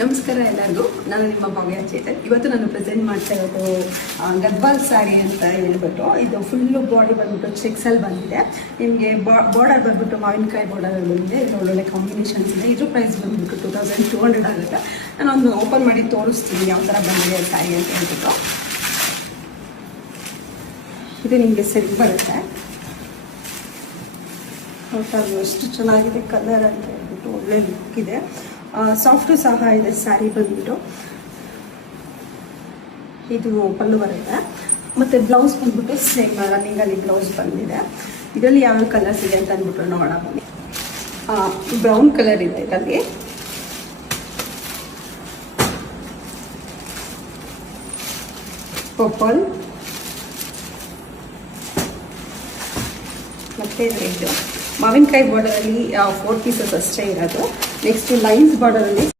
ನಮಸ್ಕಾರ ಎಲ್ಲರಿಗೂ. ನಾನು ನಿಮ್ಮ ಭವ್ಯ ಚೇತನ್. ಇವತ್ತು ನಾನು ಪ್ರೆಸೆಂಟ್ ಮಾಡ್ತಾ ಇರೋದು ಗದ್ವಾಲ್ ಸ್ಯಾರಿ ಅಂತ ಹೇಳ್ಬಿಟ್ಟು, ಇದು ಫುಲ್ಲು ಬಾಡಿ ಬಂದ್ಬಿಟ್ಟು ಚೆಕ್ಸಲ್ಲಿ ಬಂದಿದೆ. ನಿಮಗೆ ಬಾರ್ಡರ್ ಬಂದ್ಬಿಟ್ಟು ಮಾವಿನಕಾಯಿ ಬಾರ್ಡರ್ ಬಂದಿದೆ. ಇದು ಒಳ್ಳೊಳ್ಳೆ ಕಾಂಬಿನೇಷನ್ಸ್ ಇದೆ. ಇದ್ರ ಪ್ರೈಸ್ ಬಂದ್ಬಿಟ್ಟು 2200 ಆಗುತ್ತೆ. ನಾನೊಂದು ಓಪನ್ ಮಾಡಿ ತೋರಿಸ್ತೀನಿ ಯಾವ ಥರ ಬಂದಿದೆ ಸ್ಯಾರಿ ಅಂತ ಹೇಳ್ಬಿಟ್ಟು. ಇದು ನಿಮಗೆ ಸೆಟ್ ಬರುತ್ತೆ. ನೋಡ್ತಾಯಿದ್ದು ಎಷ್ಟು ಚೆನ್ನಾಗಿದೆ ಕಲರ್ ಅಂತ ಹೇಳ್ಬಿಟ್ಟು, ಒಳ್ಳೆ ಲುಕ್ ಇದೆ. ಸಾಫ್ಟು ಸಹ ಇದೆ ಸ್ಯಾರಿ ಬಂದ್ಬಿಟ್ಟು. ಇದು ಪಲ್ಲು ಬರುತ್ತೆ ಮತ್ತು ಬ್ಲೌಸ್ ಬಂದ್ಬಿಟ್ಟು ಸೇಮ್ ರನ್ನಿಂಗಲ್ಲಿ ಬ್ಲೌಸ್ ಬಂದಿದೆ. ಇದರಲ್ಲಿ ಯಾವ ಕಲರ್ಸ್ ಇದೆ ಅಂತ ಅಂದ್ಬಿಟ್ಟು ನೋಡೋಣ ಬನ್ನಿ. ಬ್ರೌನ್ ಕಲರ್ ಇದೆ ಇದರಲ್ಲಿ, ಪರ್ಪಲ್ ಮತ್ತು ರೆಡ್. ಮಾವಿನಕಾಯಿ ಬಾರ್ಡರಲ್ಲಿ 4 ಪೀಸಸ್ ಅಷ್ಟೇ ಇರೋದು. Next lines ಬಾರ್ಡರಲ್ಲಿ